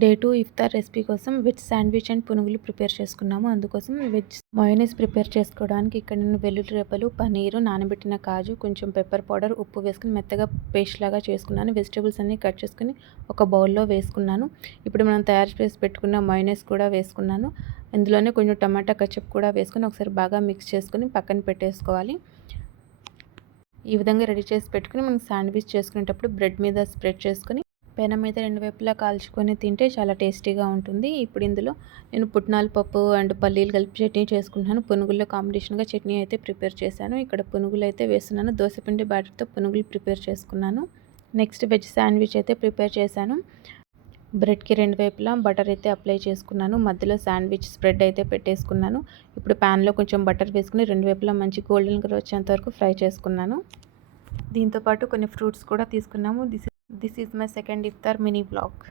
Day 2 ఇఫ్తార్ recipe కోసం veg sandwich and పునుగులు prepare చేసుకున్నాము. అందుకోసం వెజ్ మయోనీస్ ప్రిపేర్ చేసుకోవడానికి ఇక్కడ నేను వెల్లుల్లి రెబ్బలు, పనీరు, నానబెట్టిన కాజు, కొంచెం పెప్పర్ పౌడర్, ఉప్పు వేసుకుని మెత్తగా పేస్ట్ లాగా చేసుకున్నాను. వెజిటేబుల్స్ అన్నీ కట్ చేసుకుని ఒక బౌల్లో వేసుకున్నాను. ఇప్పుడు మనం తయారు చేసి పెట్టుకున్న మయోనీస్ కూడా వేసుకున్నాను. ఇందులోనే కొంచెం టమాటా కచప్ కూడా వేసుకొని ఒకసారి బాగా మిక్స్ చేసుకుని పక్కన పెట్టేసుకోవాలి. ఈ విధంగా రెడీ చేసి పెట్టుకుని మనం శాండ్విచ్ చేసుకునేటప్పుడు బ్రెడ్ మీద స్ప్రెడ్ చేసుకుని పెనం మీద 2 వైపులా కాల్చుకొని తింటే చాలా టేస్టీగా ఉంటుంది. ఇప్పుడు ఇందులో నేను పుట్నాల పప్పు అండ్ పల్లీలు కలిపి చట్నీ చేసుకుంటున్నాను. పునుగుల్లో కాంబినేషన్గా చట్నీ అయితే ప్రిపేర్ చేశాను. ఇక్కడ పునుగులు అయితే వేస్తున్నాను. దోసపిండి బ్యాటర్తో పునుగులు ప్రిపేర్ చేసుకున్నాను. నెక్స్ట్ వెజ్ శాండ్విచ్ అయితే ప్రిపేర్ చేశాను. బ్రెడ్కి 2 వైపులా బటర్ అయితే అప్లై చేసుకున్నాను. మధ్యలో శాండ్విచ్ స్ప్రెడ్ అయితే పెట్టేసుకున్నాను. ఇప్పుడు ప్యాన్లో కొంచెం బటర్ వేసుకుని 2 వైపులా మంచి గోల్డెన్ కలర్ వచ్చేంత వరకు ఫ్రై చేసుకున్నాను. దీంతోపాటు కొన్ని ఫ్రూట్స్ కూడా తీసుకున్నాము. This is my second iftar mini vlog.